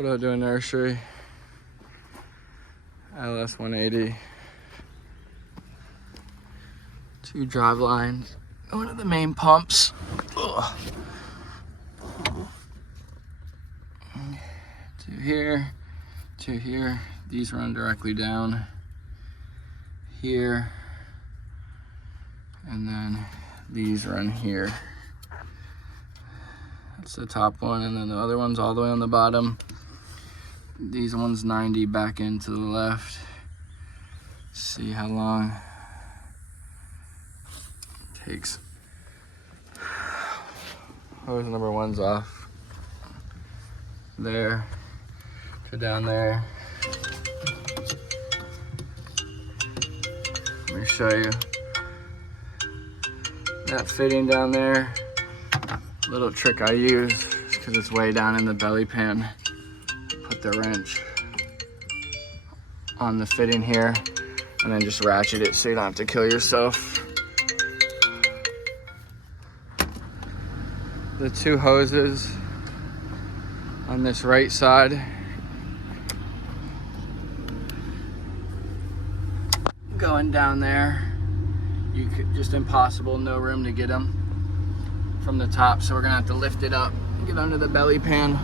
Kubota doing nursery. LS 180. 2 drive lines going to the main pumps. Ugh. 2 here, 2 here. These run directly down here, and then these run here. That's the top one, and then the other one's all the way on the bottom. These ones 90 back into the left. See how long it takes. Hose number 1's off. There, go down there. Let me show you. That fitting down there, little trick I use is because it's way down in the belly pan. Put the wrench on the fitting here and then just ratchet it so you don't have to kill yourself. The 2 hoses on this right side going down there. You could just impossible, no room to get them from the top, so we're gonna have to lift it up and get under the belly pan.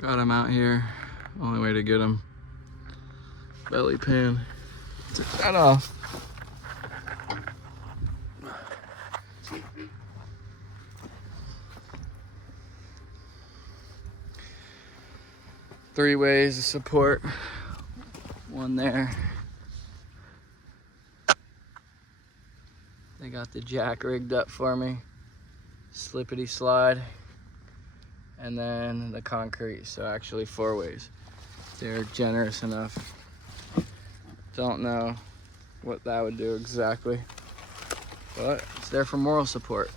Got him out here. Only way to get him. Belly pan. Took that off. Three ways of support. One there. They got the jack rigged up for me. Slippity slide. And then the concrete, so actually 4 ways. They're generous enough. Don't know what that would do exactly, but it's there for moral support.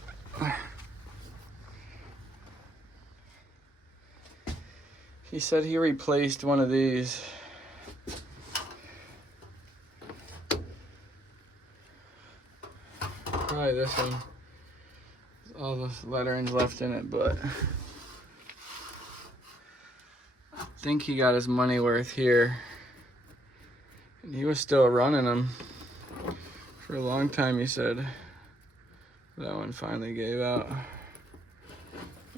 He said he replaced one of these. Probably this one. All the lettering's left in it, but I think he got his money worth here. And he was still running them for a long time, he said. That one finally gave out.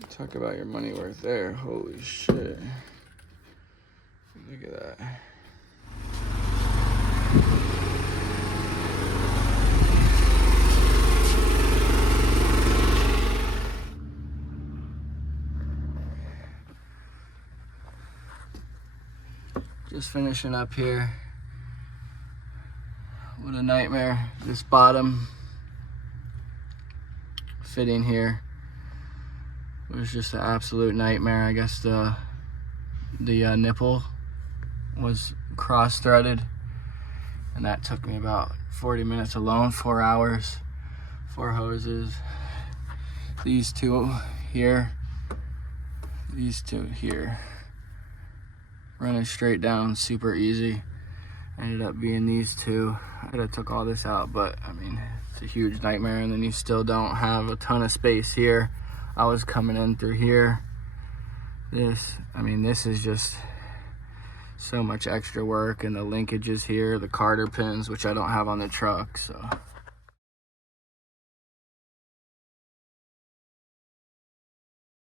Talk about your money worth there. Holy shit. Look at that. Just finishing up here. What a nightmare. This bottom fitting here was just an absolute nightmare. I guess the nipple was cross-threaded, and that took me about 40 minutes alone, 4 hours, 4 hoses. These 2 here, these 2 here. running straight down, super easy. Ended up being these two. I could have took all this out, but I mean, it's a huge nightmare, and then you still don't have a ton of space here. I was coming in through here. This is just so much extra work, and the linkages here, the Carter pins, which I don't have on the truck, so